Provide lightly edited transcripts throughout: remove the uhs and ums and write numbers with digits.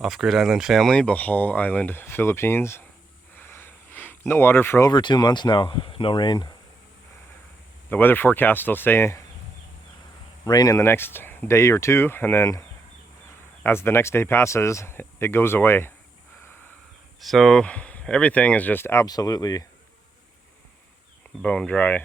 Off-grid island family, Bohol Island, Philippines. No water for over 2 months now. No rain. The weather forecast will say rain in the next day or two, and then as the next day passes, it goes away. So everything is just absolutely bone dry.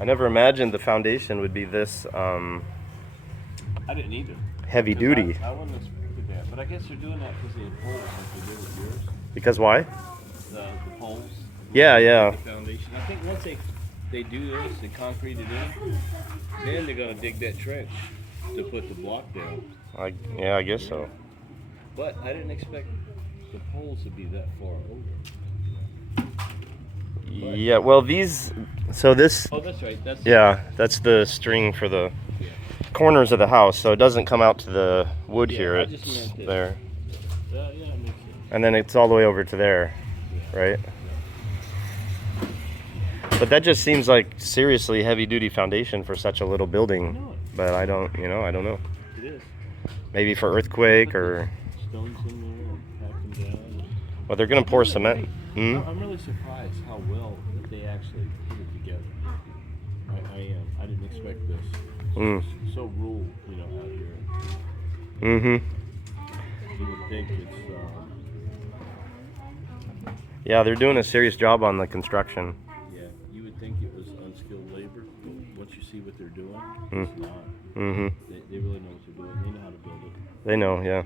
I never imagined the foundation would be this I didn't either. heavy duty. I wouldn't have expected that, but I guess they're doing that because they had poles like they did with yours. Because why? The poles. Yeah, yeah. The foundation. I think once they do this, they concrete it in, then they're gonna dig that trench to put the block down. Yeah, I guess so. But I didn't expect the poles to be that far over. Yeah, well so this, Oh, that's right. that's the string for the corners of the house, so it doesn't come out to the wood here, it's there. Yeah, it makes sense. And then it's all the way over to there, right? But that just seems like seriously heavy duty foundation for such a little building. But I don't know. It is. Maybe for earthquake or... Stones in there and pack them down. Well, they're gonna pour cement. I'm really surprised how well that they actually put it together. I am. I didn't expect this. So rural, out here. You would think it's. Yeah, they're doing a serious job on the construction. Yeah, you would think it was unskilled labor, but once you see what they're doing, it's not. They really know what they're doing. They know how to build it. They know, yeah.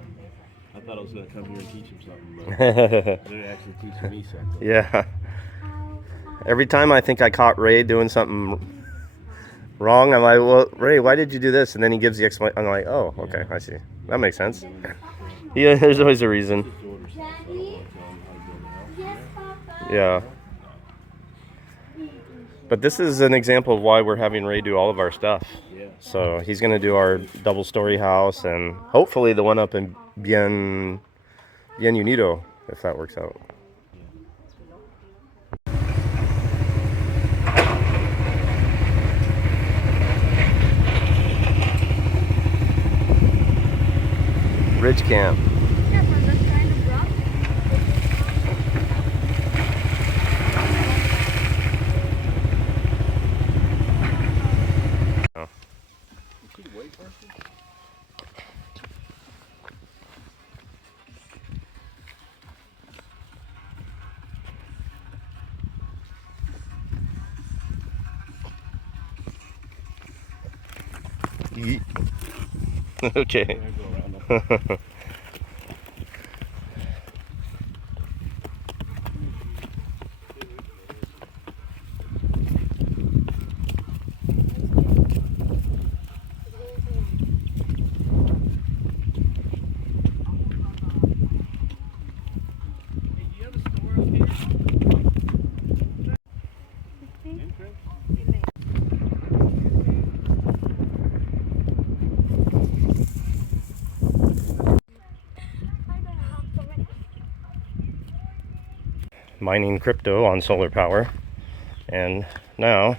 I thought I was going to come here and teach them something, but they're actually teaching me something. Yeah. Every time I think I caught Ray doing something wrong, I'm like, well, Ray, why did you do this? And then he gives the explanation. I'm like, oh, okay, I see. That makes sense. Yeah, there's always a reason. Yeah. But this is an example of why we're having Ray do all of our stuff. So he's going to do our double-story house and hopefully the one up in Bien Unido, if that works out. Ridge Camp. Okay. Mining crypto on solar power, and now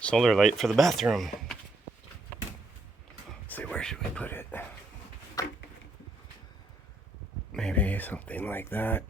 solar light for the bathroom. Let's see, where should we put it? Maybe Something like that.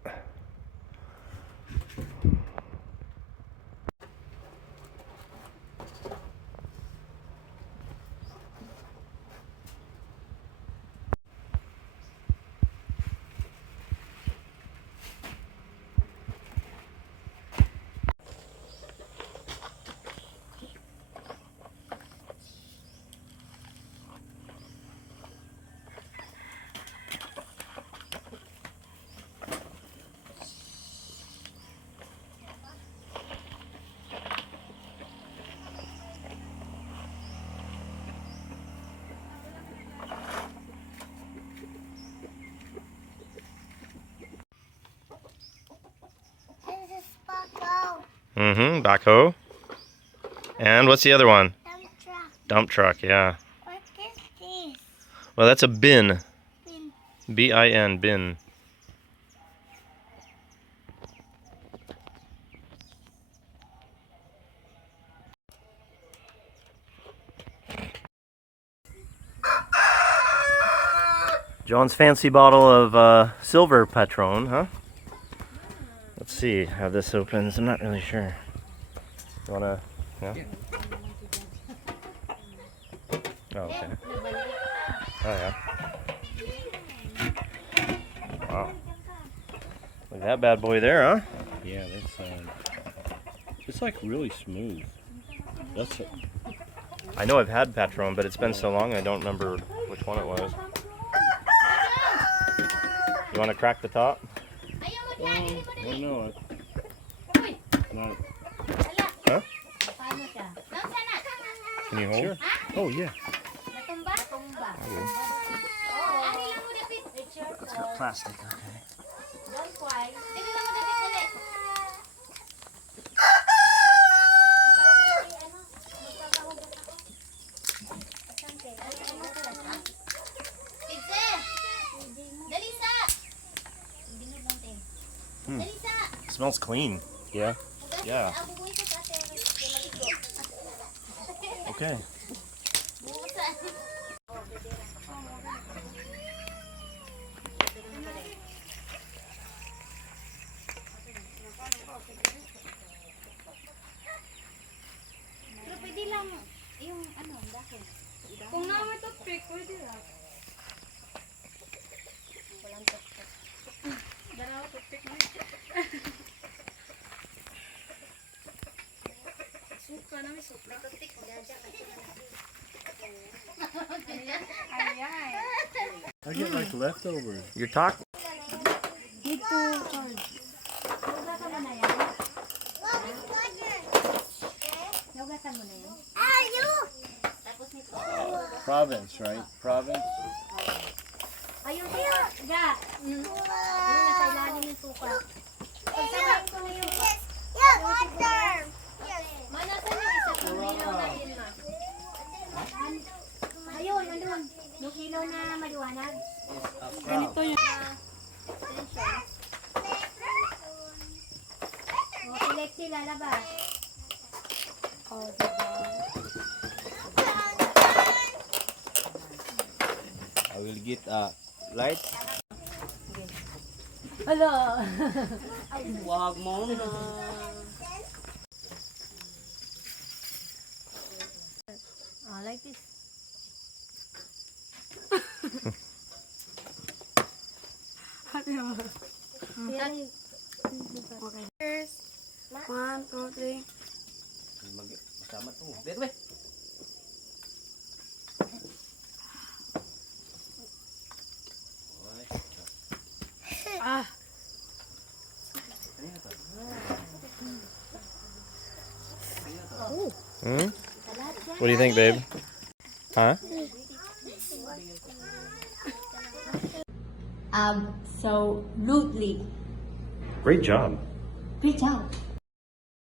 Mm-hmm, backhoe. And what's the other one? Dump truck. Dump truck, yeah. What is this? Well, that's a bin. Bin. B-I-N, bin. John's fancy bottle of silver Patron, huh? Let's see how this opens. I'm not really sure. You wanna? Yeah. Oh, okay. Oh yeah. Wow. Look at that bad boy there, huh? Yeah, that's it's like really smooth. That's it. I know I've had Patron, but it's been so long I don't remember which one it was. You want to crack the top? I don't know. Not. Huh? Can you hold? Sure. Oh yeah. It's got plastic, okay. It smells clean. Yeah. Yeah. Okay. Pwede lang yung ano, dahil. Kung naman ito, pwede lang. Walang toothpick. Dalawa toothpick mo. Suka na, may suka. Toothpick, magdadya ka. Ayan. I get like leftovers. You're talking. Dito, charge. Hugasan mo na yan. Hugasan mo na yan. Tapos nito. Province, right? Province. Ayun kaya, ga. Ayun, nasa ilalim yung suka. Pagsabayin ko na yung suka. Yes, water. Manasan yung isa sa ilaw na yun, ma. Ayun, andun. Yung ilaw na maliwanag. Ganito yun. Select sila, labas. Oh, diba? I will get light. Hello. Wag mo na. Oh, like this. Okay. Cheers. 1, 2, 3. Masama to. Bebe. Ah. Hmm? What do you think, babe? Huh? Absolutely. Great job. Great job.